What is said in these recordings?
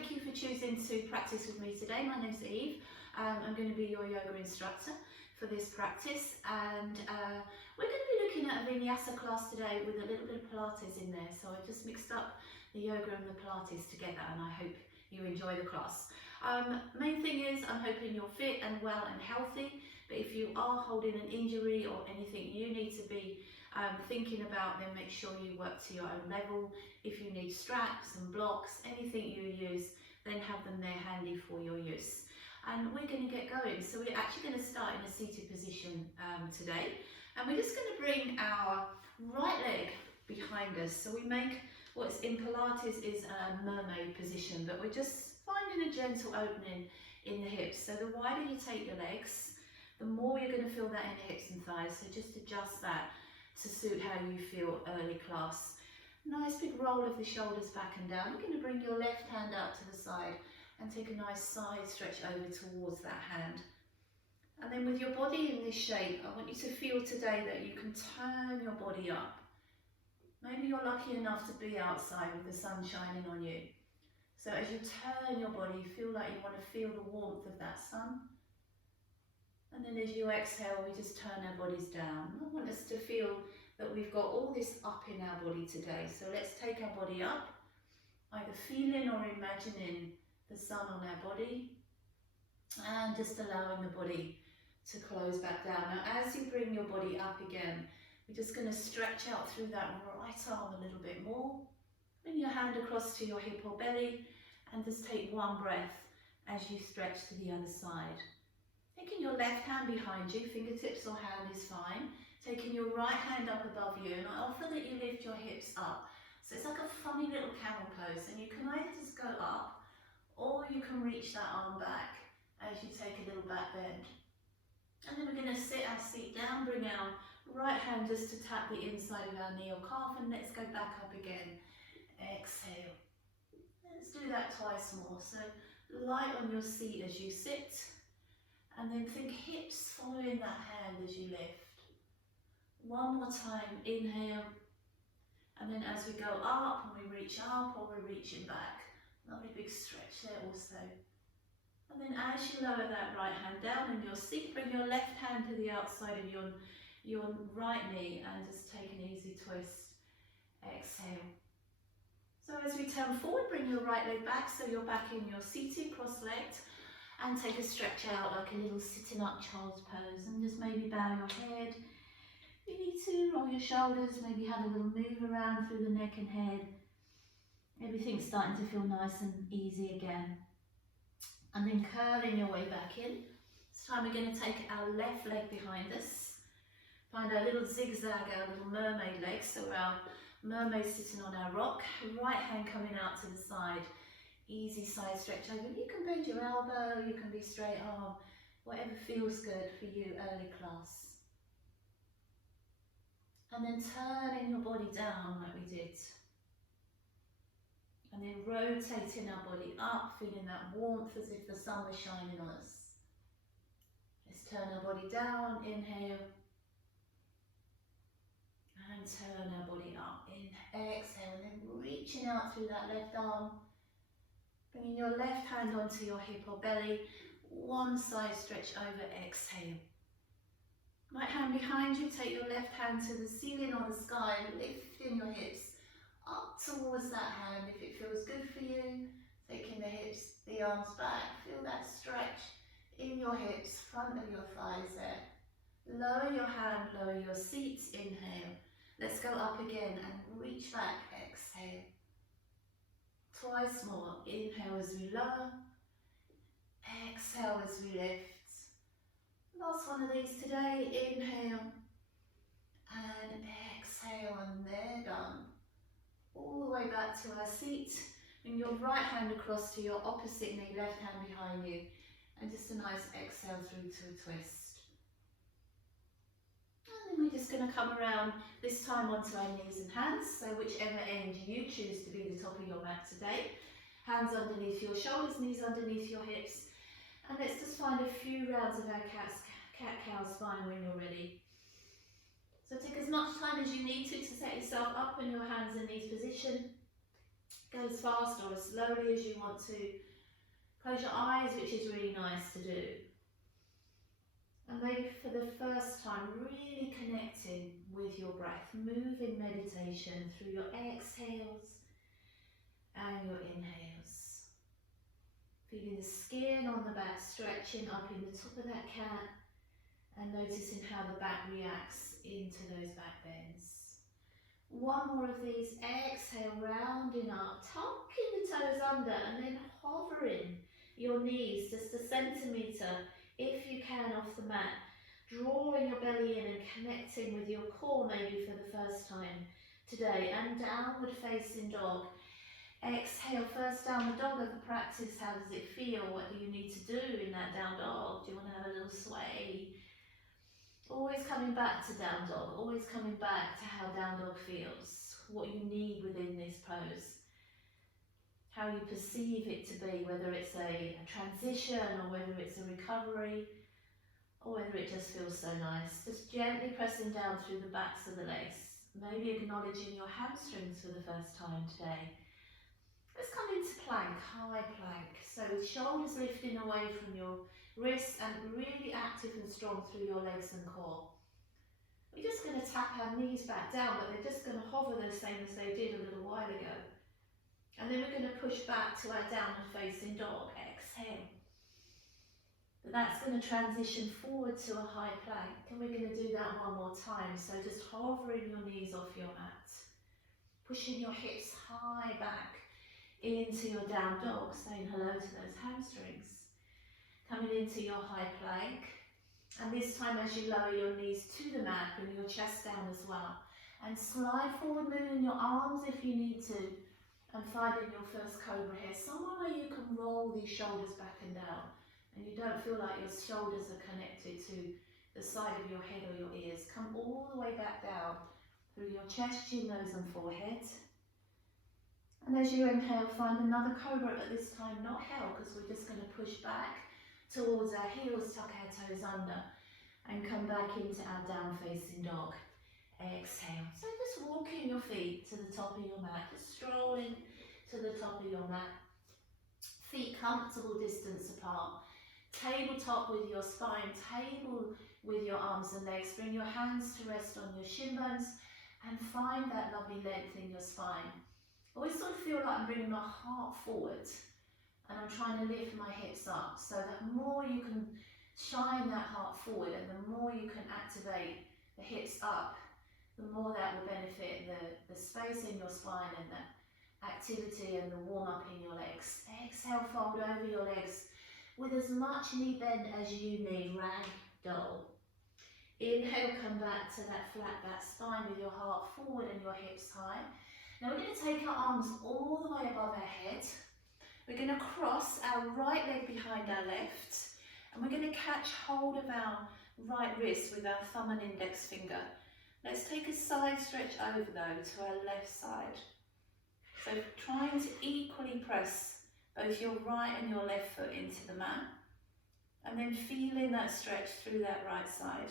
thank you for choosing to practice with me today. My name's Eve. I'm going to be your yoga instructor for this practice, and we're going to be looking at a Vinyasa class today with a little bit of Pilates in there. So I just mixed up the yoga and the Pilates together, and I hope you enjoy the class. Main thing is I'm hoping you're fit and well and healthy, but if you are holding an injury or anything you need to be thinking about, then make sure you work to your own level. If you need straps and blocks, anything you use, then have them there handy for your use. And we're going to get going. So we're actually going to start in a seated position today, and we're just going to bring our right leg behind us. So we make what's in Pilates is a mermaid position, but we're just finding a gentle opening in the hips. So the wider you take your legs, the more you're going to feel that in the hips and thighs. So just adjust that to suit how you feel early class. Nice big roll of the shoulders back and down. You're going to bring your left hand out to the side and take a nice side stretch over towards that hand. And then with your body in this shape, I want you to feel today that you can turn your body up. Maybe you're lucky enough to be outside with the sun shining on you. So as you turn your body, feel like you want to feel the warmth of that sun. And then as you exhale, we just turn our bodies down. I want us to feel that we've got all this up in our body today. So let's take our body up, either feeling or imagining the sun on our body, and just allowing the body to close back down. Now as you bring your body up again, we're just going to stretch out through that right arm a little bit more. Bring your hand across to your hip or belly, and just take one breath as you stretch to the other side. Taking your left hand behind you, fingertips or hand is fine. Taking your right hand up above you, and I offer that you lift your hips up. So it's like a funny little camel pose, and you can either just go up, or you can reach that arm back as you take a little back bend. And then we're going to sit our seat down, bring our right hand just to tap the inside of our knee or calf, and let's go back up again. Exhale. Let's do that twice more. So light on your seat as you sit. And then think hips following that hand as you lift. One more time, inhale. And then as we go up, and we reach up or we're reaching back. Lovely big stretch there also. And then as you lower that right hand down in your seat, bring your left hand to the outside of your right knee and just take an easy twist. Exhale. So as we turn forward, bring your right leg back so you're back in your seated, cross-legged. And take a stretch out like a little sitting up child's pose, and just maybe bow your head. If you need to, roll your shoulders, maybe have a little move around through the neck and head. Everything's starting to feel nice and easy again. And then curling your way back in. This time we're going to take our left leg behind us. Find our little zigzag, our little mermaid leg. So our mermaid sitting on our rock. Right hand coming out to the side. Easy side stretch over. You can bend your elbow, you can be straight arm, whatever feels good for you early class. And then turning your body down like we did. And then rotating our body up, feeling that warmth as if the sun was shining on us. Let's turn our body down, inhale. And turn our body up, exhale, and then reaching out through that left arm. Bringing your left hand onto your hip or belly, one side stretch over, exhale. Right hand behind you, take your left hand to the ceiling or the sky, lifting your hips up towards that hand if it feels good for you. Taking the hips, the arms back, feel that stretch in your hips, front of your thighs there. Lower your hand, lower your seat, inhale. Let's go up again and reach back, exhale. Twice more, inhale as we lower, exhale as we lift. Last one of these today, inhale and exhale, and they're done. All the way back to our seat, bring your right hand across to your opposite knee, left hand behind you, and just a nice exhale through to a twist. And then we're just going to come around, this time onto our knees and hands, so whichever end you choose to be the top of your mat today. Hands underneath your shoulders, knees underneath your hips. And let's just find a few rounds of our cat-cow spine when you're ready. So take as much time as you need to set yourself up in your hands and knees position. Go as fast or as slowly as you want to. Close your eyes, which is really nice to do. And maybe for the first time, really connecting with your breath. Move in meditation through your exhales and your inhales. Feeling the skin on the back stretching up in the top of that cat and noticing how the back reacts into those back bends. One more of these. Exhale, rounding up, tucking the toes under and then hovering your knees just a centimetre, if you can, off the mat. Drawing your belly in and connecting with your core maybe for the first time today. And downward facing dog. Exhale, first down the dog of the practice. How does it feel? What do you need to do in that down dog? Do you want to have a little sway? Always coming back to down dog, always coming back to how down dog feels, what you need within this pose, how you perceive it to be, whether it's a transition or whether it's a recovery or whether it just feels so nice. Just gently pressing down through the backs of the legs, maybe acknowledging your hamstrings for the first time today. Let's come into plank, high plank, so with shoulders lifting away from your wrists and really active and strong through your legs and core. We're just going to tap our knees back down, but they're just going to hover the same as they did a little while ago. And then we're going to push back to our downward facing dog. Exhale. But that's going to transition forward to a high plank, and we're going to do that one more time. So just hovering your knees off your mat, pushing your hips high back into your down dog, saying hello to those hamstrings. Coming into your high plank, and this time as you lower your knees to the mat, bring your chest down as well, and slide forward, moving your arms if you need to, and finding your first cobra here, somewhere where you can roll these shoulders back and down, and you don't feel like your shoulders are connected to the side of your head or your ears. Come all the way back down through your chest, chin, nose and forehead. And as you inhale, find another cobra, but this time not hell, because we're just going to push back towards our heels, tuck our toes under and come back into our down facing dog. Exhale. So just walking your feet to the top of your mat, just strolling to the top of your mat. Feet comfortable distance apart. Tabletop with your spine, table with your arms and legs. Bring your hands to rest on your shin bones and find that lovely length in your spine. I always sort of feel like I'm bringing my heart forward. And I'm trying to lift my hips up, so that more you can shine that heart forward and the more you can activate the hips up, the more that will benefit the space in your spine and the activity and the warm up in your legs. Exhale, fold over your legs with as much knee bend as you need, ragdoll. Inhale, come back to that flat back spine with your heart forward and your hips high. Now we're going to take our arms all the way above our head. We're going to cross our right leg behind our left, and we're going to catch hold of our right wrist with our thumb and index finger. Let's take a side stretch over though to our left side. So trying to equally press both your right and your left foot into the mat, and then feeling that stretch through that right side.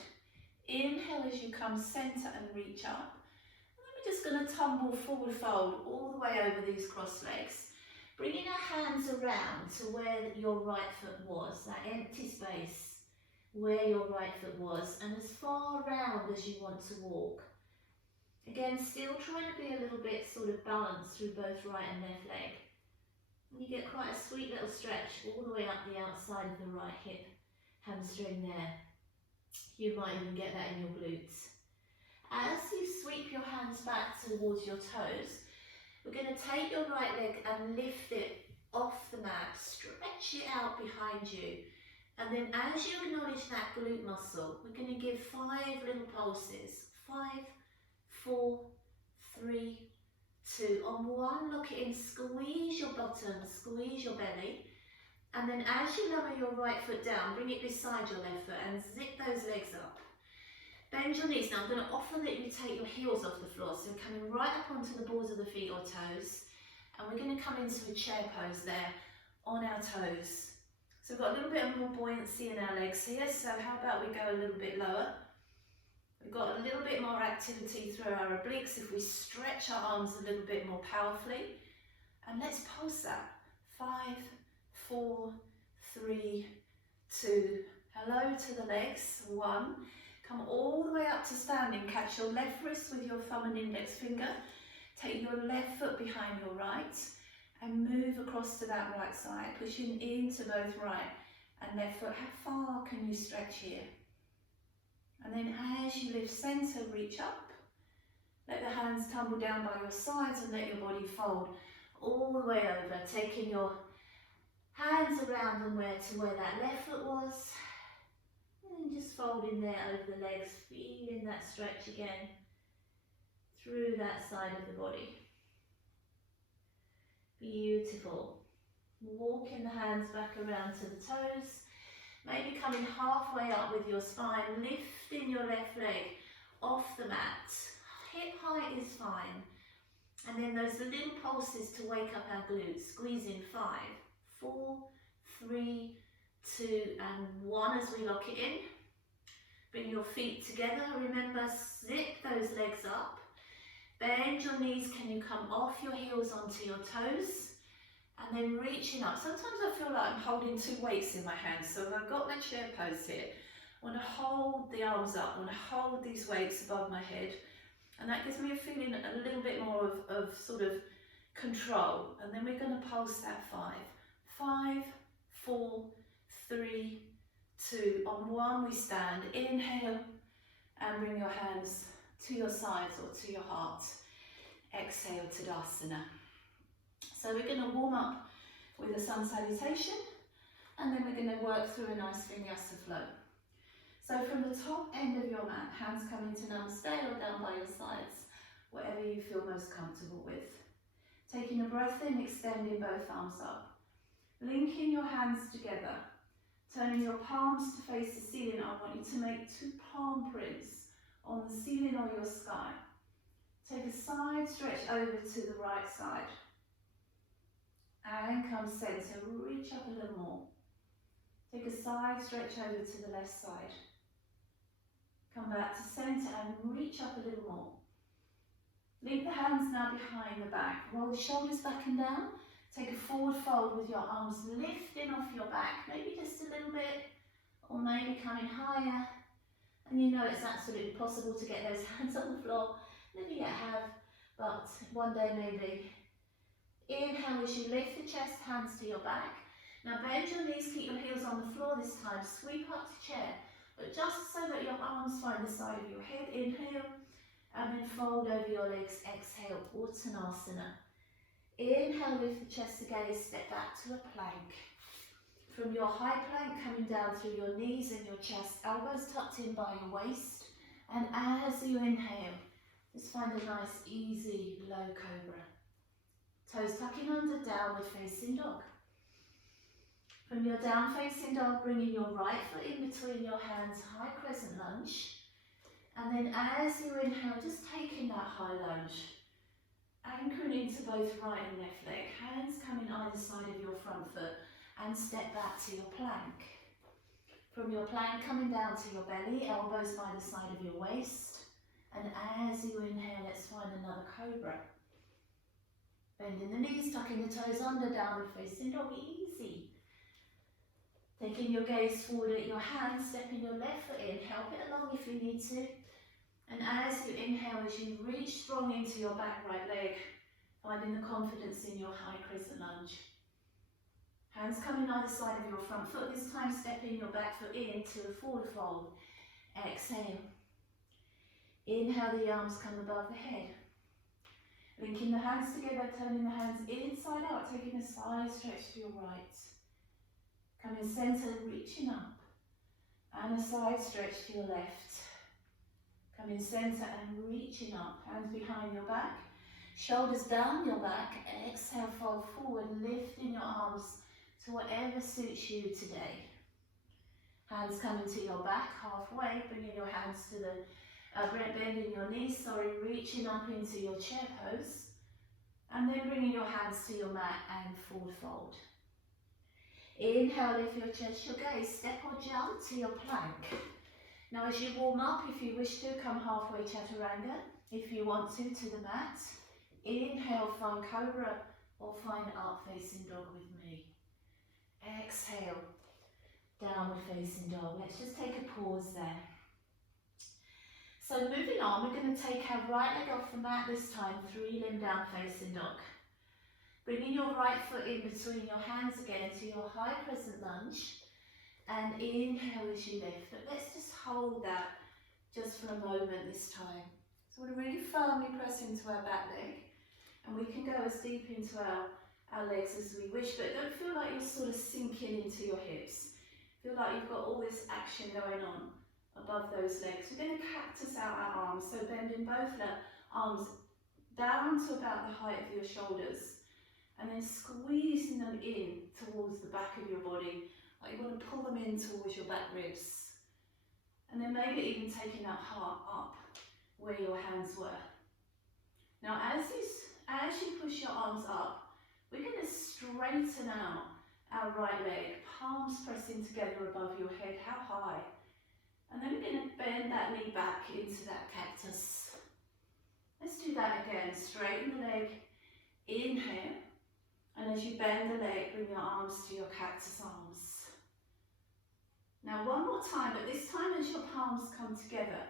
Inhale as you come centre and reach up. And then we're just going to tumble forward fold all the way over these cross legs. Bringing our hands around to where your right foot was, that empty space where your right foot was, and as far round as you want to walk. Again, still trying to be a little bit sort of balanced through both right and left leg. And you get quite a sweet little stretch all the way up the outside of the right hip hamstring there. You might even get that in your glutes. As you sweep your hands back towards your toes, we're going to take your right leg and lift it off the mat, stretch it out behind you, and then as you acknowledge that glute muscle, we're going to give 5 little pulses. 5, 4, 3, 2. On 1, lock it in, squeeze your bottom, squeeze your belly, and then as you lower your right foot down, bring it beside your left foot and zip those legs up. Bend your knees. Now I'm going to offer that you take your heels off the floor, so coming right up onto the balls of the feet or toes, and we're going to come into a chair pose there on our toes. So we've got a little bit more buoyancy in our legs here, so how about we go a little bit lower. We've got a little bit more activity through our obliques if we stretch our arms a little bit more powerfully, And let's pulse that. 5, 4, 3, 2. Hello to the legs. 1. Come all the way up to standing. Catch your left wrist with your thumb and index finger. Take your left foot behind your right and move across to that right side, pushing into both right and left foot. How far can you stretch here? And then as you lift centre, reach up. Let the hands tumble down by your sides and let your body fold all the way over, taking your hands around and to where that left foot was. And just folding there over the legs, feeling that stretch again through that side of the body. Beautiful. Walking the hands back around to the toes. Maybe coming halfway up with your spine, lifting your left leg off the mat. Hip height is fine. And then those little pulses to wake up our glutes. Squeeze in 5, 4, 3, 2, and 1 as we lock it in. Bring your feet together. Remember, zip those legs up. Bend your knees. Can you come off your heels onto your toes? And then reaching up. Sometimes I feel like I'm holding 2 weights in my hands. So if I've got my chair pose here, I want to hold the arms up. I want to hold these weights above my head. And that gives me a feeling a little bit more of sort of control. And then we're going to pulse that 5. 5, 4, 3, 2. On 1 we stand. Inhale and bring your hands to your sides or to your heart. Exhale, Tadasana. So we're going to warm up with a sun salutation, and then we're going to work through a nice Vinyasa flow. So from the top end of your mat, hands come into Namaste or down by your sides, whatever you feel most comfortable with. Taking a breath in, extending both arms up. Linking your hands together, turning your palms to face the ceiling. I want you to make 2 palm prints on the ceiling or your sky. Take a side stretch over to the right side. And come centre, reach up a little more. Take a side stretch over to the left side. Come back to centre and reach up a little more. Link the hands now behind the back. Roll the shoulders back and down. Take a forward fold with your arms lifting off your back, maybe just a little bit, or maybe coming higher. And you know it's absolutely possible to get those hands on the floor. Never yet have, but one day maybe. Inhale as you lift the chest, hands to your back. Now bend your knees, keep your heels on the floor this time. Sweep up to chair, but just so that your arms find the side of your head. Inhale, and then fold over your legs. Exhale, Uttanasana. Inhale, lift the chest again, step back to a plank. From your high plank, coming down through your knees and your chest, elbows tucked in by your waist. And as you inhale, just find a nice, easy, low cobra. Toes tucking under, downward facing dog. From your down facing dog, bringing your right foot in between your hands, high crescent lunge. And then as you inhale, just taking that high lunge. Anchoring into both right and left leg. Hands coming either side of your front foot. And step back to your plank. From your plank, coming down to your belly, elbows by the side of your waist. And as you inhale, let's find another cobra. Bending the knees, tucking the toes under, downward facing dog, easy. Taking your gaze forward at your hands, stepping your left foot in, help it along if you need to. And as you inhale, as you reach strong into your back right leg, finding the confidence in your high crescent lunge. Hands coming either side of your front foot, this time stepping your back foot into a forward fold. Exhale. Inhale, the arms come above the head. Linking the hands together, turning the hands inside out, taking a side stretch to your right. Coming centre, reaching up. And a side stretch to your left. Coming centre and reaching up. Hands behind your back. Shoulders down your back. Exhale, fold forward, lifting your arms to whatever suits you today. Hands coming to your back halfway, bringing your hands to the bending your knees, reaching up into your chair pose, and then bringing your hands to your mat and forward fold. Inhale, lift your chest, your gaze, step or jump to your plank. Now as you warm up, if you wish to, come halfway chaturanga. If you want to the mat. Inhale, find cobra or find up facing dog with me. Exhale, downward facing dog. Let's just take a pause there. So moving on, we're going to take our right leg off the mat this time, 3-limb down facing dog. Bringing your right foot in between your hands again to your high crescent lunge. And inhale as you lift. But let's just hold that just for a moment this time. So we're really firmly press into our back leg. And we can go as deep into our legs as we wish, but don't feel like you're sort of sinking into your hips. Feel like you've got all this action going on above those legs. We're going to cactus out our arms, so bending both arms down to about the height of your shoulders. And then squeezing them in towards the back of your body. Like you want to pull them in towards your back ribs. And then maybe even taking that heart up where your hands were. Now as you push your arms up, we're going to straighten out our right leg. Palms pressing together above your head. How high? And then we're going to bend that knee back into that cactus. Let's do that again. Straighten the leg. Inhale. And as you bend the leg, bring your arms to your cactus arms. Now one more time, but this time as your palms come together,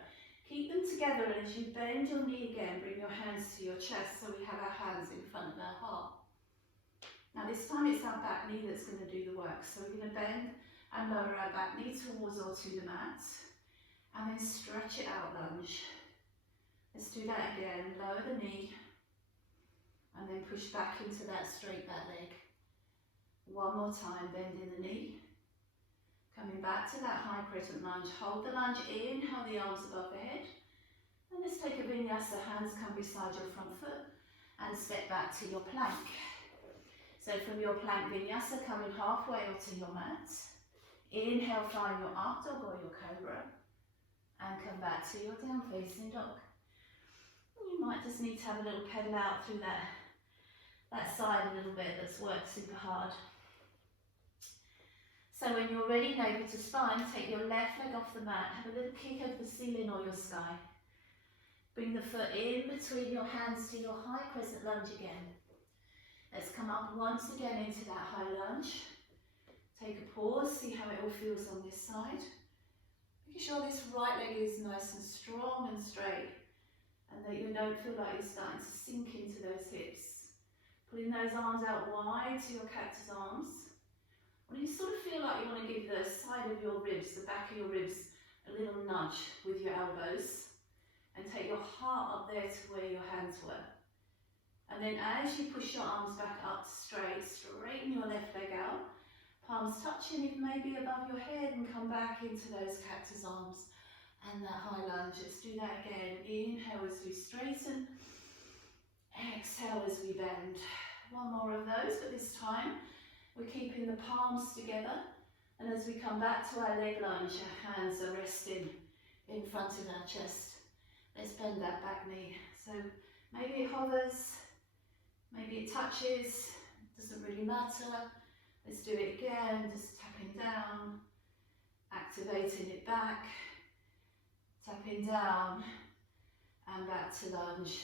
keep them together, and as you bend your knee again, bring your hands to your chest so we have our hands in front of our heart. Now this time it's our back knee that's going to do the work. So we're going to bend and lower our back knee towards or to the mat, and then stretch it out, lunge. Let's do that again, lower the knee, and then push back into that straight back leg. One more time, bending the knee. Coming back to that high crescent lunge. Hold the lunge, inhale the arms above the head. And let's take a vinyasa, hands come beside your front foot and step back to your plank. So from your plank vinyasa, coming halfway onto your mat. Inhale, find your up dog or your cobra. And come back to your down facing dog. You might just need to have a little pedal out through that side a little bit that's worked super hard. So when you're ready, navel to spine, take your left leg off the mat, have a little kick over the ceiling or your sky. Bring the foot in between your hands to your high crescent lunge again. Let's come up once again into that high lunge. Take a pause, see how it all feels on this side. Making sure this right leg is nice and strong and straight, and that you don't feel like you're starting to sink into those hips. Pulling those arms out wide to your cactus arms. When you sort of feel like you want to give the side of your ribs, the back of your ribs, a little nudge with your elbows, and take your heart up there to where your hands were. And then as you push your arms back up straight, straighten your left leg out, palms touching if maybe above your head, and come back into those cactus arms and that high lunge. Let's do that again. Inhale as we straighten, exhale as we bend. One more of those, but this time we're keeping the palms together, and as we come back to our leg lunge, our hands are resting in front of our chest. Let's bend that back knee. So maybe it hovers, maybe it touches, doesn't really matter. Let's do it again, just tapping down, activating it back, tapping down, and back to lunge.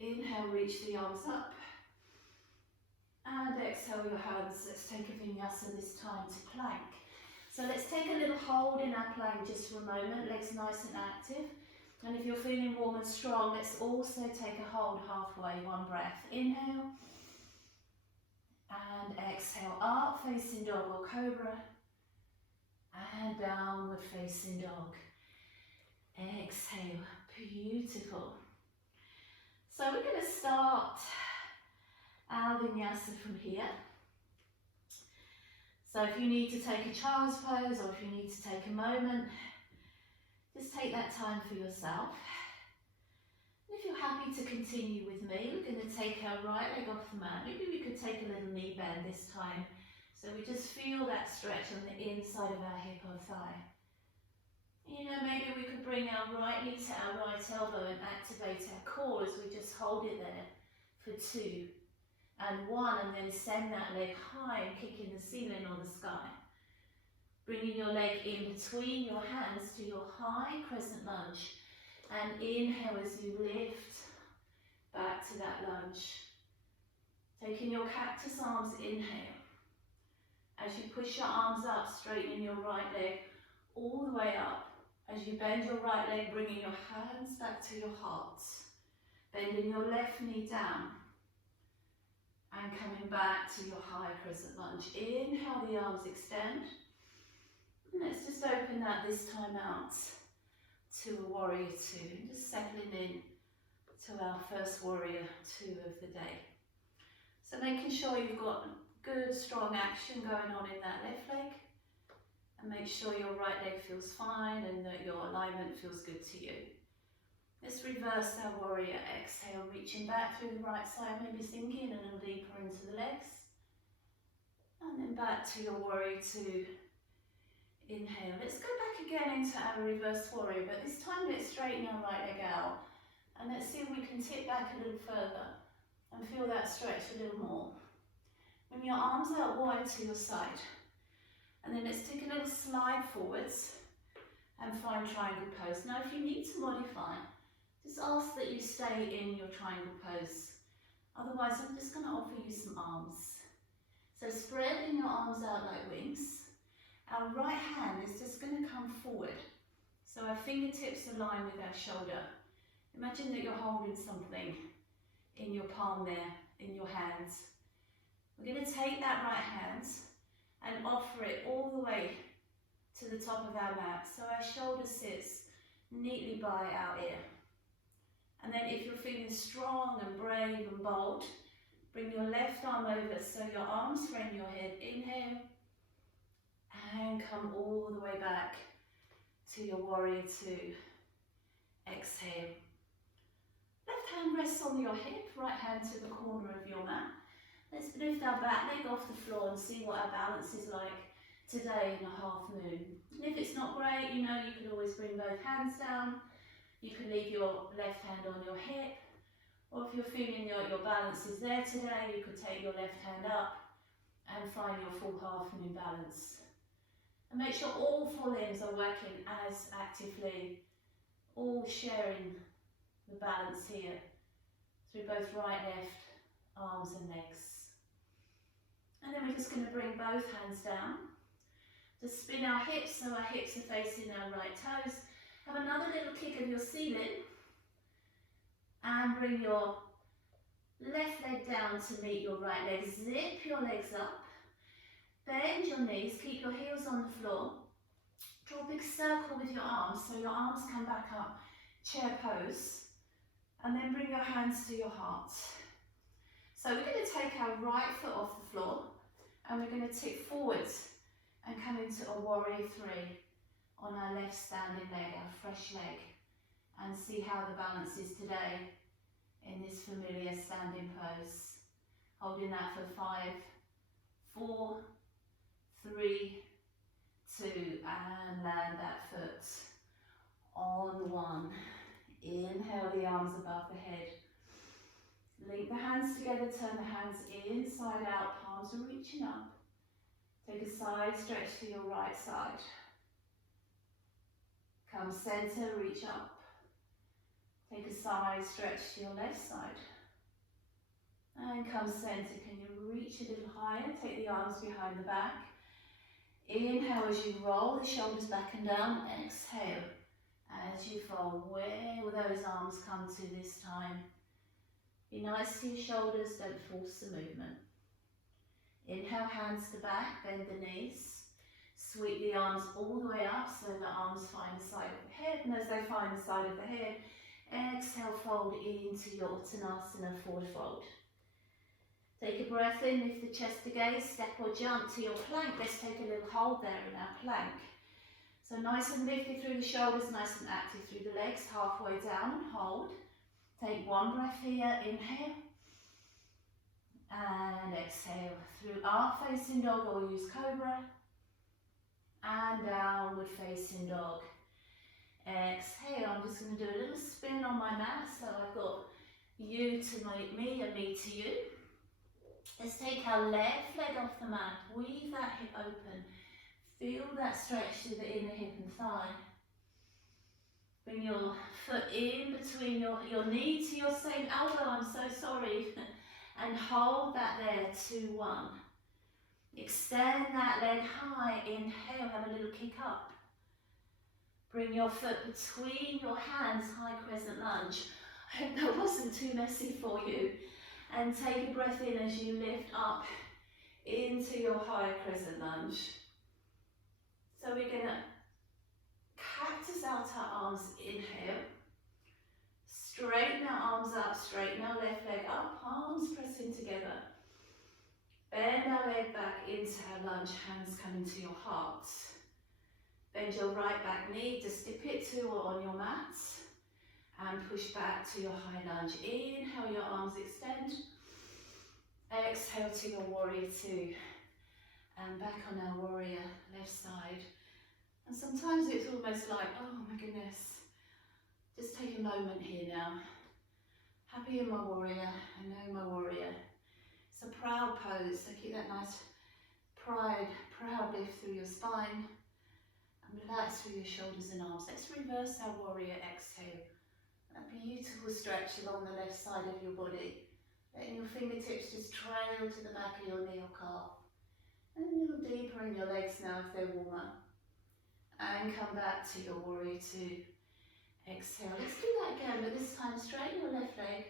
Inhale, reach the arms up. And exhale your hands. Let's take a vinyasa this time to plank. So let's take a little hold in our plank just for a moment, legs nice and active. And if you're feeling warm and strong, let's also take a hold halfway, one breath. Inhale. And exhale, up facing dog or cobra. And downward facing dog. Exhale, beautiful. So we're going to start our vinyasa from here. So if you need to take a child's pose, or if you need to take a moment, just take that time for yourself. And if you're happy to continue with me, we're going to take our right leg off the mat. Maybe we could take a little knee bend this time. So we just feel that stretch on the inside of our hip or thigh. You know, maybe we could bring our right knee to our right elbow and activate our core as we just hold it there for 2 and 1, and then send that leg high and kick in the ceiling or the sky. Bringing your leg in between your hands to your high crescent lunge, and inhale as you lift back to that lunge. Taking your cactus arms, inhale. As you push your arms up, straightening your right leg all the way up. As you bend your right leg, bringing your hands back to your heart. Bending your left knee down. And coming back to your high crescent lunge. Inhale, the arms extend. And let's just open that this time out to a warrior two. Just settling in to our first warrior two of the day. So making sure you've got good strong action going on in that left leg. And make sure your right leg feels fine and that your alignment feels good to you. Let's reverse our warrior. Exhale, reaching back through the right side, maybe sinking a little deeper into the legs. And then back to your warrior two. Inhale. Let's go back again into our reverse warrior, but this time let's straighten our right leg out. And let's see if we can tip back a little further and feel that stretch a little more. Bring your arms out wide to your side. And then let's take a little slide forwards and find triangle pose. Now if you need to modify, just ask that you stay in your triangle pose. Otherwise I'm just going to offer you some arms. So spreading your arms out like wings. Our right hand is just going to come forward. So our fingertips align with our shoulder. Imagine that you're holding something in your palm there, in your hands. We're going to take that right hand and offer it all the way to the top of our mat. So our shoulder sits neatly by our ear. And then if you're feeling strong and brave and bold, bring your left arm over so your arms frame your head. Inhale. And come all the way back to your warrior two. Exhale. Left hand rests on your hip, right hand to the corner of your mat. Let's lift our back leg off the floor and see what our balance is like today in a half moon. And if it's not great, you know you can always bring both hands down. You can leave your left hand on your hip. Or if you're feeling your balance is there today, you could take your left hand up and find your full half moon balance. And make sure all four limbs are working as actively, all sharing the balance here through both right, left, arms and legs. And then we're just going to bring both hands down. Just spin our hips so our hips are facing our right toes. Have another little kick of your ceiling. And bring your left leg down to meet your right leg. Zip your legs up. Bend your knees, keep your heels on the floor. Draw a big circle with your arms so your arms come back up, chair pose. And then bring your hands to your heart. So we're going to take our right foot off the floor and we're going to tip forwards and come into a warrior three on our left standing leg, our fresh leg. And see how the balance is today in this familiar standing pose. Holding that for 5, 4, 3, 2, and land that foot on 1. Inhale the arms above the head. Link the hands together, turn the hands inside out, palms are reaching up. Take a side stretch to your right side. Come center, reach up. Take a side stretch to your left side. And come center. Can you reach a little higher? Take the arms behind the back. Inhale as you roll the shoulders back and down. Exhale as you fold. Where will those arms come to this time? Be nice to your shoulders, don't force the movement. Inhale, hands to back, bend the knees. Sweep the arms all the way up so the arms find the side of the head. And as they find the side of the head, exhale, fold into your Uttanasana forward fold. Take a breath in, lift the chest to gaze, step or jump to your plank. Let's take a little hold there in our plank. So nice and lifted through the shoulders, nice and active through the legs, halfway down and hold. Take one breath here, inhale. And exhale through up facing dog or use cobra. And downward facing dog. Exhale, I'm just going to do a little spin on my mat, so I've got you to me and me to you. Let's take our left leg off the mat, weave that hip open, feel that stretch to the inner hip and thigh. Bring your foot in between your knee to your same elbow, I'm so sorry, And hold that there, 2, 1. Extend that leg high, inhale, have a little kick up. Bring your foot between your hands, high crescent lunge. I hope that wasn't too messy for you. And take a breath in as you lift up into your high crescent lunge. So we're going to cactus out our arms, inhale. Straighten our arms up, straighten our left leg up, palms pressing together. Bend our leg back into our lunge, hands coming to your heart. Bend your right back knee, just dip it to or on your mat. And push back to your high lunge. Inhale, your arms extend. Exhale to your warrior 2. And back on our warrior left side. And sometimes it's almost like, oh my goodness. Just take a moment here now. Happy in my warrior, I know my warrior. It's a proud pose, so keep that nice proud lift through your spine. And relax through your shoulders and arms. Let's reverse our warrior exhale. A beautiful stretch along the left side of your body. Letting your fingertips just trail to the back of your knee or calf. And a little deeper in your legs now if they're warmer. And come back to your warrior 2. Exhale. Let's do that again, but this time straighten your left leg.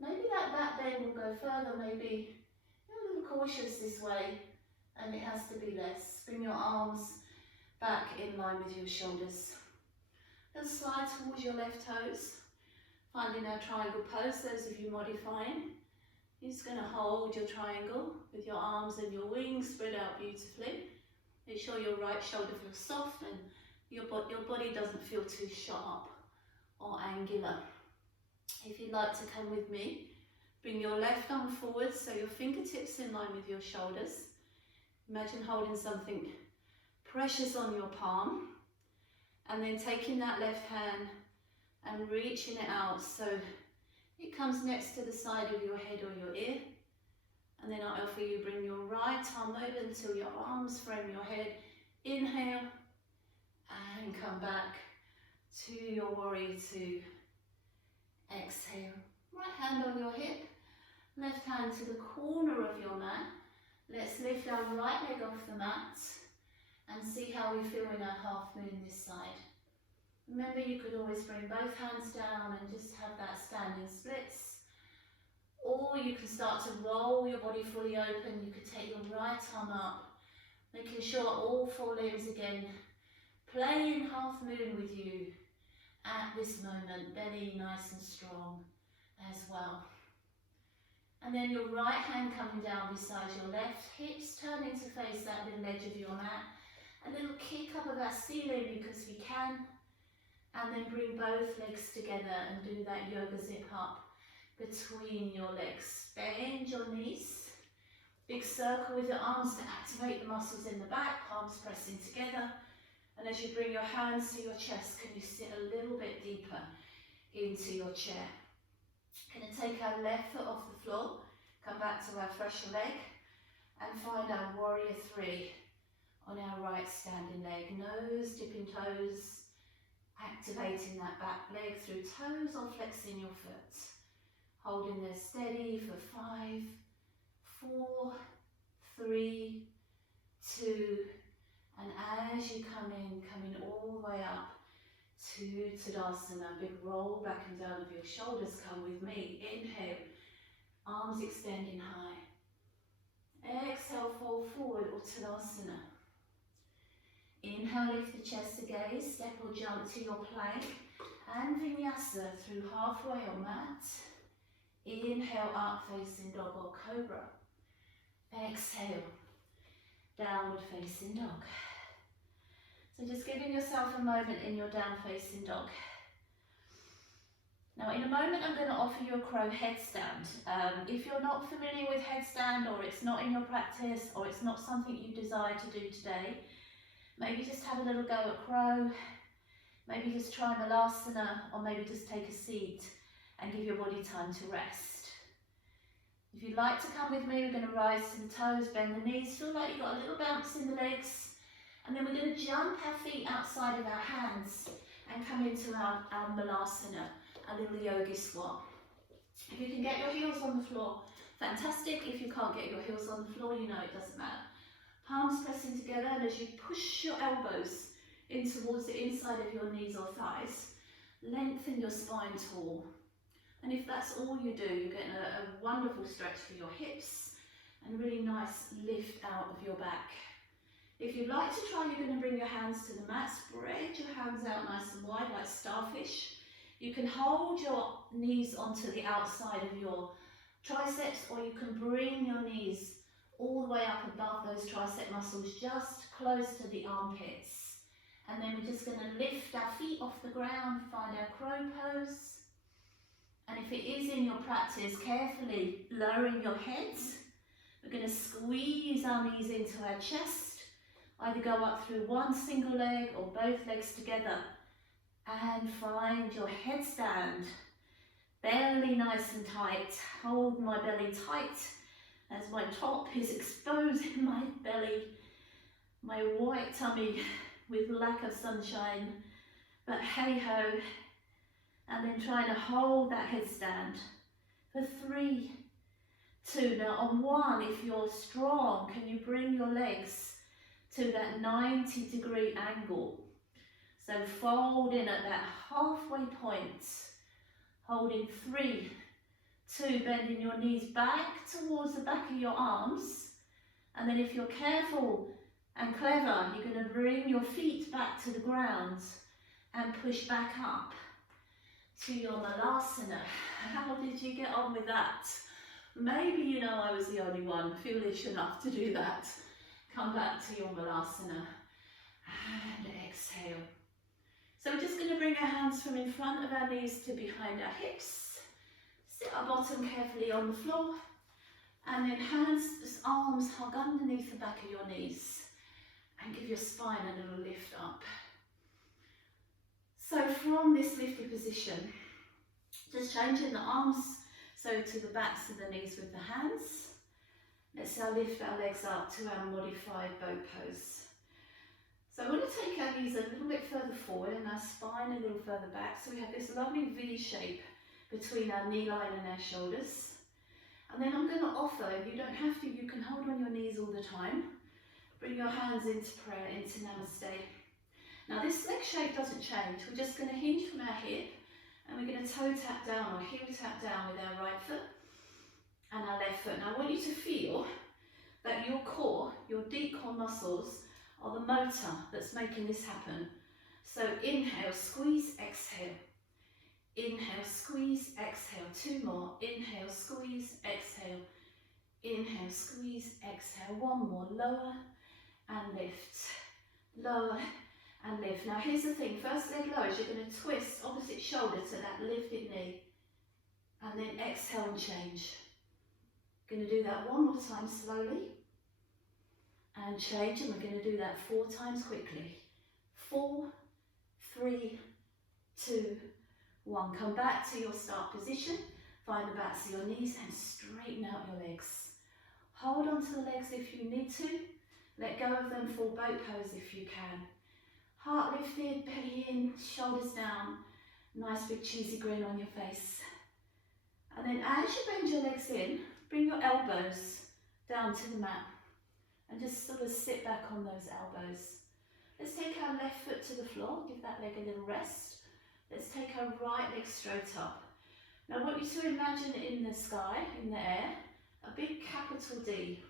Maybe that back bend will go further, maybe a little cautious this way, and it has to be less. Bring your arms back in line with your shoulders. And slide towards your left toes. Finding our triangle pose, those of you modifying. You're just going to hold your triangle with your arms and your wings spread out beautifully. Make sure your right shoulder feels soft and your body doesn't feel too sharp or angular. If you'd like to come with me, bring your left arm forward so your fingertips in line with your shoulders. Imagine holding something precious on your palm and then taking that left hand and reaching it out so it comes next to the side of your head or your ear. And then I offer you bring your right arm over until your arms frame your head. Inhale and come back to your warrior 2. Exhale. Right hand on your hip, left hand to the corner of your mat. Let's lift our right leg off the mat and see how we feel in our half moon this side. Remember, you could always bring both hands down and just have that standing splits. Or you can start to roll your body fully open. You could take your right arm up, making sure all 4 limbs again playing half moon with you at this moment. Belly nice and strong as well. And then your right hand coming down beside your left, hips turning to face that little edge of your mat. A little kick up of our ceiling because we can. And then bring both legs together and do that yoga zip up between your legs. Bend your knees. Big circle with your arms to activate the muscles in the back, palms pressing together. And as you bring your hands to your chest, can you sit a little bit deeper into your chair? Going to take our left foot off the floor, come back to our fresh leg, and find our warrior 3 on our right standing leg. Nose dipping toes, activating that back leg through toes or flexing your foot. Holding there steady for 5, 4, 3, 2, and as you come in, coming all the way up to Tadasana, big roll back and down of your shoulders, come with me. Inhale, arms extending high. Exhale, fall forward or Tadasana. Inhale, lift the chest to gaze, step or jump to your plank, and Vinyasa through halfway on mat. Inhale, up facing dog or cobra. Exhale, downward facing dog. So just giving yourself a moment in your down facing dog. Now in a moment I'm going to offer you a crow headstand. If you're not familiar with headstand, or it's not in your practice, or it's not something you desire to do today, maybe just have a little go at crow, maybe just try Malasana, or maybe just take a seat and give your body time to rest. If you'd like to come with me, we're going to rise to the toes, bend the knees, feel like you've got a little bounce in the legs, and then we're going to jump our feet outside of our hands and come into our Malasana, a little yogi squat. If you can get your heels on the floor, Fantastic. If you can't get your heels on the floor, you know it doesn't matter. Palms pressing together, and as you push your elbows in towards the inside of your knees or thighs, lengthen your spine tall. And if that's all you do, you're getting a wonderful stretch for your hips and really nice lift out of your back. If you'd like to try, you're going to bring your hands to the mat, spread your hands out nice and wide like starfish. You can hold your knees onto the outside of your triceps, or you can bring your knees all the way up above those tricep muscles, just close to the armpits. And then we're just going to lift our feet off the ground, find our crow pose. And if it is in your practice, carefully lowering your heads. We're going to squeeze our knees into our chest, either go up through one single leg or both legs together, and find your headstand. Belly nice and tight. Hold my belly tight as my top is exposing my belly, my white tummy with lack of sunshine, but hey ho. And then trying to hold that headstand for 3, 2. Now on 1, if you're strong, can you bring your legs to that 90-degree angle? So fold in at that halfway point, holding 3, 2, bending your knees back towards the back of your arms. And then if you're careful and clever, you're going to bring your feet back to the ground and push back up to your Malasana. How did you get on with that? Maybe you know I was the only one foolish enough to do that. Come back to your Malasana and exhale. So we're just going to bring our hands from in front of our knees to behind our hips. Sit our bottom carefully on the floor, and then hands, arms hug underneath the back of your knees, and give your spine a little lift up. So from this lifted position, just changing the arms, so to the backs of the knees with the hands. Let's now lift our legs up to our modified boat pose. So I want to take our knees a little bit further forward and our spine a little further back, so we have this lovely V shape between our knee line and our shoulders. And then I'm going to offer, you don't have to, you can hold on your knees all the time. Bring your hands into prayer, into Namaste. Now this leg shape doesn't change. We're just going to hinge from our hip, and we're going to toe tap down or heel tap down with our right foot and our left foot. Now I want you to feel that your core, your deep core muscles, are the motor that's making this happen. So inhale, squeeze, exhale. Inhale, squeeze, exhale. 2 more. Inhale, squeeze, exhale. Inhale, squeeze, exhale. 1 more. Lower and lift. Lower and lift. Now here's the thing, first leg lowers, you're going to twist opposite shoulder to that lifted knee, and then exhale and change. Going to do that 1 more time slowly, and change, and we're going to do that 4 times quickly. 4, 3, 2, 1. Come back to your start position, find the backs of your knees and straighten out your legs. Hold on to the legs if you need to, let go of them for boat pose if you can. Heart lifted, belly in, shoulders down, nice big cheesy grin on your face. And then as you bend your legs in, bring your elbows down to the mat and just sort of sit back on those elbows. Let's take our left foot to the floor, give that leg a little rest. Let's take our right leg straight up. Now I want you to imagine in the sky, in the air, a big capital D.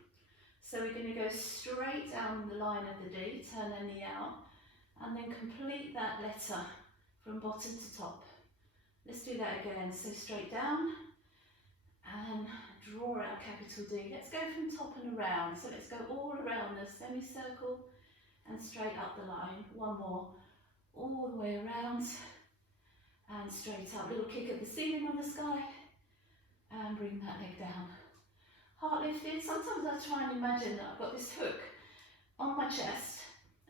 So we're going to go straight down the line of the D, turn the knee out, and then complete that letter from bottom to top. Let's do that again. So straight down and draw out capital D. Let's go from top and around. So let's go all around the semicircle and straight up the line. 1 more. All the way around and straight up. Little kick at the ceiling of the sky and bring that leg down. Heart lifted. Sometimes I try and imagine that I've got this hook on my chest,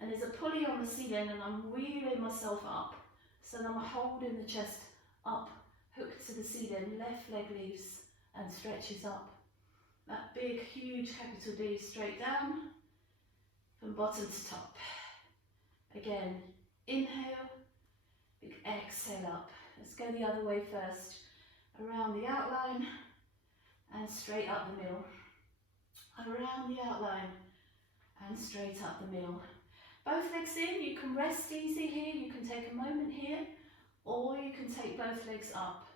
and there's a pulley on the ceiling, and I'm wheeling myself up. So then I'm holding the chest up, hooked to the ceiling, left leg leaves and stretches up. That big, huge capital D straight down, from bottom to top. Again, inhale, big exhale up. Let's go the other way first. Around the outline, and straight up the middle. Around the outline and straight up the middle. Both legs in, you can rest easy here, you can take a moment here, or you can take both legs up.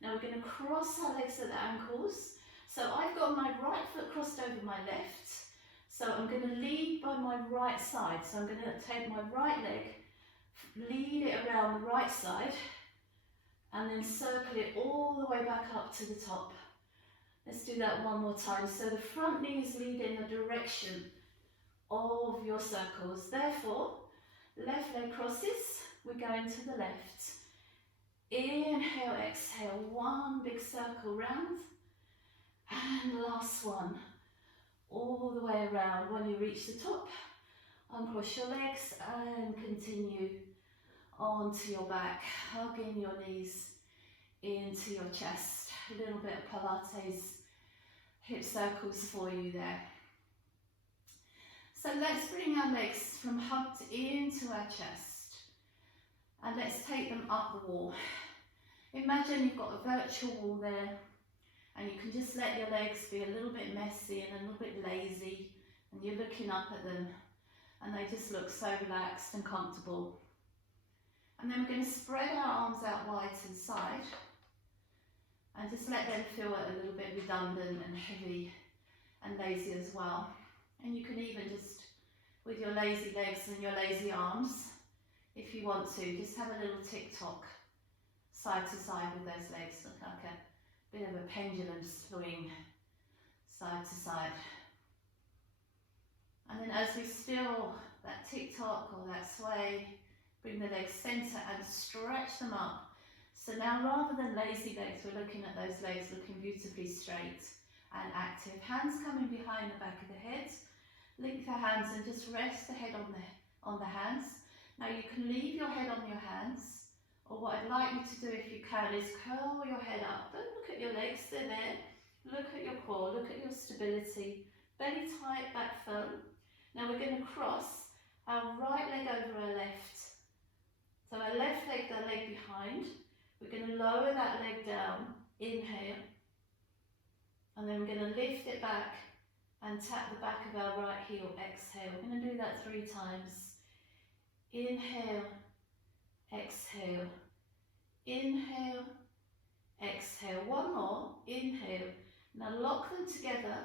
Now we're going to cross our legs at the ankles. So I've got my right foot crossed over my left. So I'm going to lead by my right side. So I'm going to take my right leg, lead it around the right side, and then circle it all the way back up to the top. Let's do that one more time. So the front knees lead in the direction of your circles. Therefore, left leg crosses, we're going to the left. Inhale, exhale, one big circle round. And last one, all the way around. When you reach the top, uncross your legs and continue onto your back, hugging your knees into your chest. A little bit of Pilates hip circles for you there. So let's bring our legs from hugged into our chest and let's take them up the wall. Imagine you've got a virtual wall there and you can just let your legs be a little bit messy and a little bit lazy, and you're looking up at them and they just look so relaxed and comfortable. And then we're going to spread our arms out wide to the side and just let them feel a little bit redundant and heavy and lazy as well. And you can even just, with your lazy legs and your lazy arms, if you want to, just have a little tick-tock side to side with those legs, look like a bit of a pendulum swing side to side. And then as we feel that tick-tock or that sway, bring the legs centre and stretch them up. So now rather than lazy legs, we're looking at those legs looking beautifully straight and active. Hands coming behind the back of the head. Link the hands and just rest the head on the hands. Now you can leave your head on your hands, or what I'd like you to do if you can is curl your head up. Don't look at your legs, they're there. Look at your core, look at your stability. Belly tight, back firm. Now we're going to cross our right leg over our left. So our left leg, the leg behind. We're going to lower that leg down, inhale. And then we're going to lift it back and tap the back of our right heel, exhale. We're going to do that 3 times. Inhale, exhale, inhale, exhale. One more, inhale. Now lock them together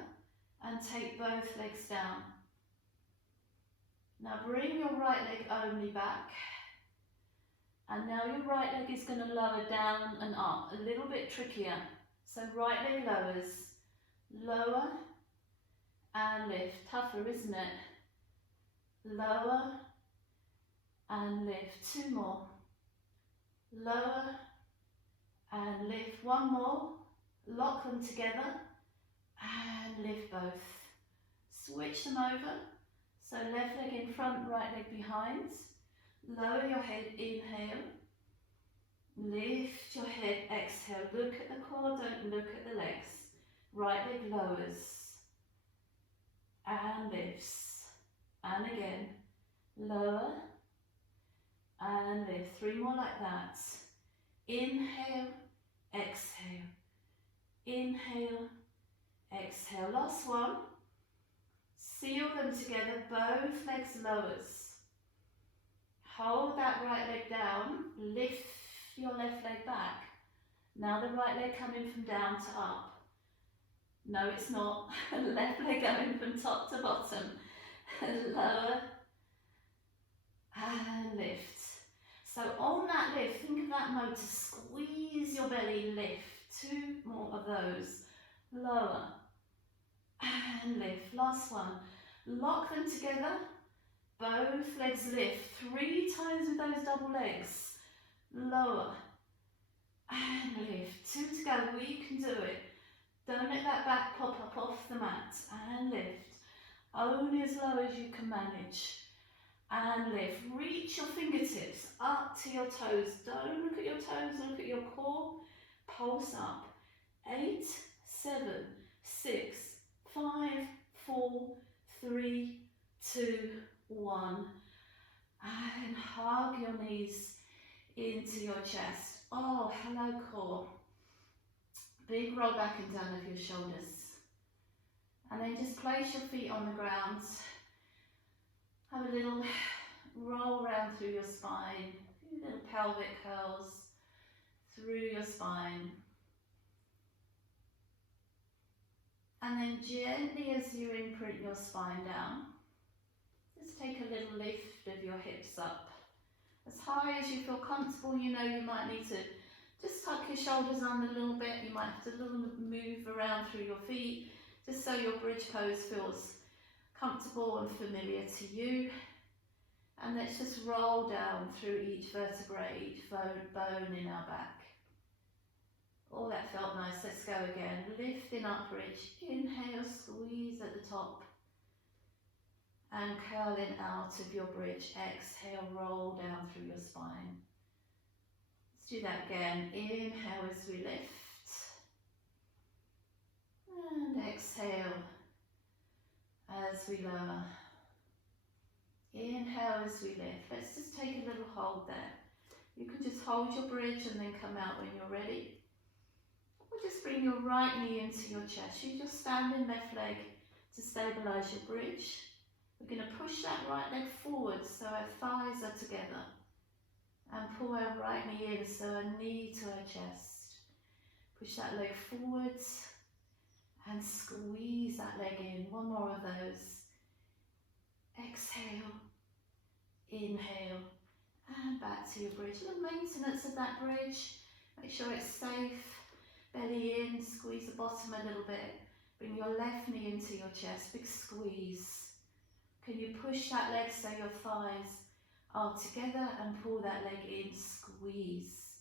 and take both legs down. Now bring your right leg only back. And now your right leg is going to lower down and up, a little bit trickier. So right leg lowers, lower and lift. Tougher, isn't it? Lower and lift. 2 more. Lower and lift. 1 more. Lock them together and lift both. Switch them over. So left leg in front, right leg behind. Lower your head, inhale. Lift your head, exhale. Look at the core, don't look at the legs. Right leg lowers and lifts. And again, lower and lift. 3 more like that. Inhale, exhale. Inhale, exhale. Last one. Seal them together, both legs lowers. Hold that right leg down, lift your left leg back. Now the right leg coming from down to up. No, it's not. Left leg going from top to bottom. Lower and lift. So on that lift, think of that motor. Squeeze your belly, lift. 2 more of those. Lower and lift. Last one. Lock them together. Both legs lift 3 times with those double legs. Lower and lift. 2 to go. We can do it. Don't let that back pop up off the mat. And lift. Only as low as you can manage. And lift. Reach your fingertips up to your toes. Don't look at your toes. Look at your core. Pulse up. 8, 7, 6, 5, 4, 3, 2, 1, and hug your knees into your chest. Oh, hello core. big roll back and down of your shoulders. And then just place your feet on the ground. Have a little roll round through your spine. A few little pelvic curls through your spine. And then gently, as you imprint your spine down, just take a little lift of your hips up. As high as you feel comfortable. You know, you might need to just tuck your shoulders under a little bit. You might have to move around through your feet, just so your bridge pose feels comfortable and familiar to you. And let's just roll down through each vertebrae, each bone in our back. Oh, that felt nice. Let's go again. Lifting up bridge. Inhale, squeeze at the top. And curling out of your bridge. Exhale, roll down through your spine. Let's do that again. Inhale as we lift. And exhale as we lower. Inhale as we lift. Let's just take a little hold there. You can just hold your bridge and then come out when you're ready. Or just bring your right knee into your chest. You just stand in left leg to stabilise your bridge. We're going to push that right leg forward so our thighs are together. And pull our right knee in so our knee to our chest. Push that leg forwards and squeeze that leg in. One more of those. Exhale, inhale, and back to your bridge. A little maintenance of that bridge. Make sure it's safe. Belly in, squeeze the bottom a little bit. Bring your left knee into your chest. Big squeeze. Can you push that leg so your thighs are together and pull that leg in, squeeze.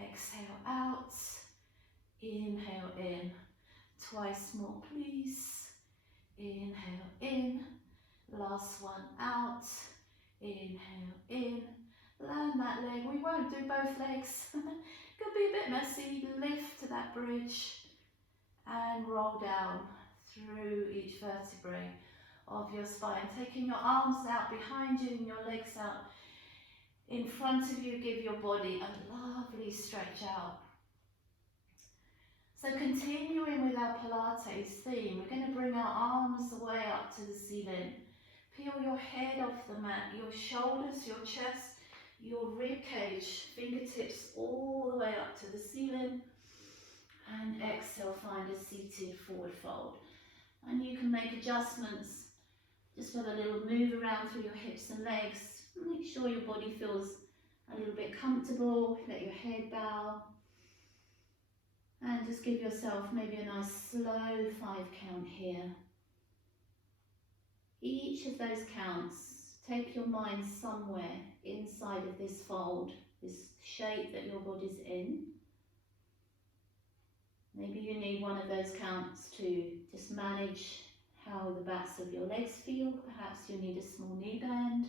Exhale out, inhale in. Twice more please. Inhale in. Last one out. Inhale in. Land that leg. We won't do both legs. Could be a bit messy. Lift to that bridge and roll down through each vertebrae of your spine. Taking your arms out behind you and your legs out in front of you. Give your body a lovely stretch out. So continuing with our Pilates theme, we're going to bring our arms way up to the ceiling. Peel your head off the mat, your shoulders, your chest, your rib cage, fingertips all the way up to the ceiling. And exhale, find a seated forward fold. And you can make adjustments. Just with a little move around through your hips and legs. Make sure your body feels a little bit comfortable. Let your head bow. And just give yourself maybe a nice slow 5 count here. Each of those counts, take your mind somewhere inside of this fold, this shape that your body's in. Maybe you need one of those counts to just manage how the backs of your legs feel. Perhaps you need a small knee bend.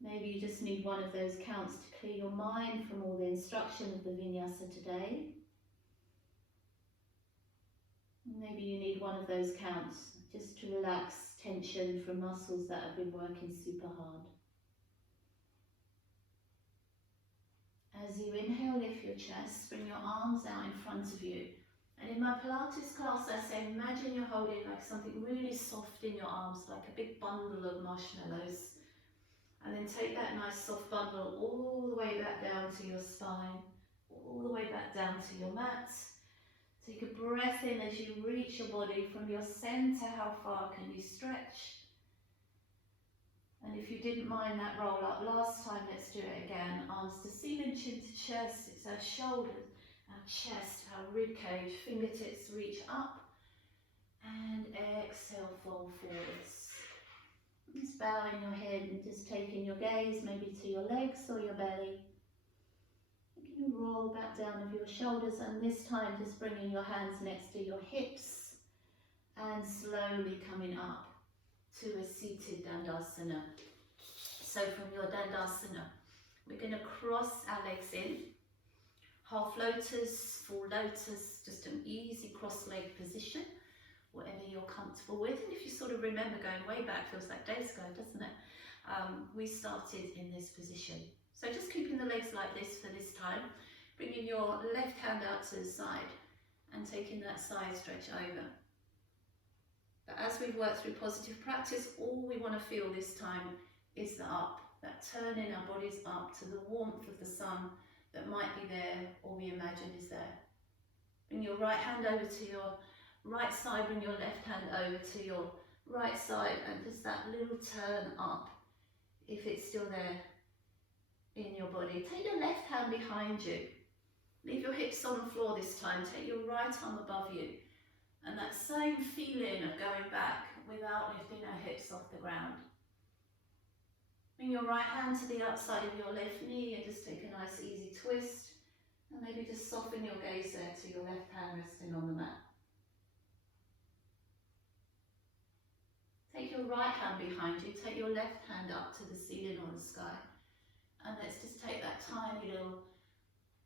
Maybe you just need one of those counts to clear your mind from all the instruction of the Vinyasa today. Maybe you need one of those counts just to relax tension from muscles that have been working super hard. As you inhale, lift your chest, bring your arms out in front of you. And in my Pilates class, I say, imagine you're holding like something really soft in your arms, like a big bundle of marshmallows. And then take that nice soft bundle all the way back down to your spine, all the way back down to your mat. Take a breath in as you reach your body from your center. How far can you stretch? And if you didn't mind that roll up last time, let's do it again. Arms to ceiling, chin to chest. It's our shoulders, our chest, our rib cage. Fingertips reach up and exhale, fold forwards. Just bowing your head and just taking your gaze maybe to your legs or your belly. You can roll back down of your shoulders, and this time just bringing your hands next to your hips and slowly coming up to a seated Dandasana. So from your Dandasana, we're going to cross our legs in. Half lotus, full lotus, just an easy cross-leg position. Whatever you're comfortable with. And if you sort of remember going way back, feels like days ago, doesn't it? We started in this position. So just keeping the legs like this for this time. Bringing your left hand out to the side and taking that side stretch over. But as we've worked through positive practice, all we want to feel this time is the up, that turning our bodies up to the warmth of the sun that might be there or we imagine is there. Bring your right hand over to your right side, bring your left hand over to your right side, and just that little turn up, if it's still there in your body. Take your left hand behind you. Leave your hips on the floor this time. Take your right arm above you. And that same feeling of going back without lifting our hips off the ground. Bring your right hand to the outside of your left knee and just take a nice easy twist. And maybe just soften your gaze there to your left hand resting on the mat. Take your right hand behind you. Take your left hand up to the ceiling or the sky. And let's just take that tiny little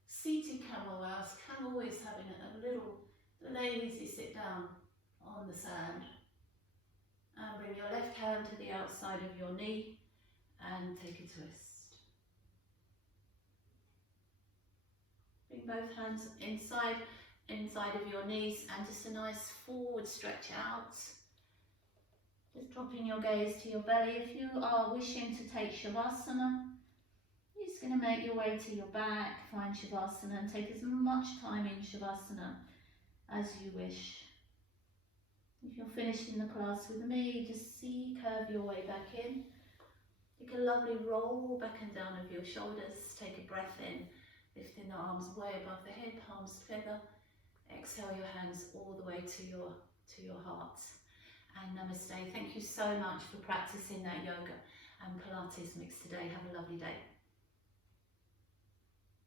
seated camel, whereas camel is having a little lazy sit down on the sand. And bring your left hand to the outside of your knee and take a twist. Bring both hands inside of your knees and just a nice forward stretch out. Just dropping your gaze to your belly. If you are wishing to take Shavasana, you're just going to make your way to your back, find Shavasana and take as much time in Shavasana as you wish. If you're finished in the class with me, just curve your way back in. Take a lovely roll back and down of your shoulders. Take a breath in, lifting the arms way above the head, palms together. Exhale your hands all the way to your heart. And namaste. Thank you so much for practicing that yoga and Pilates mix today. Have a lovely day.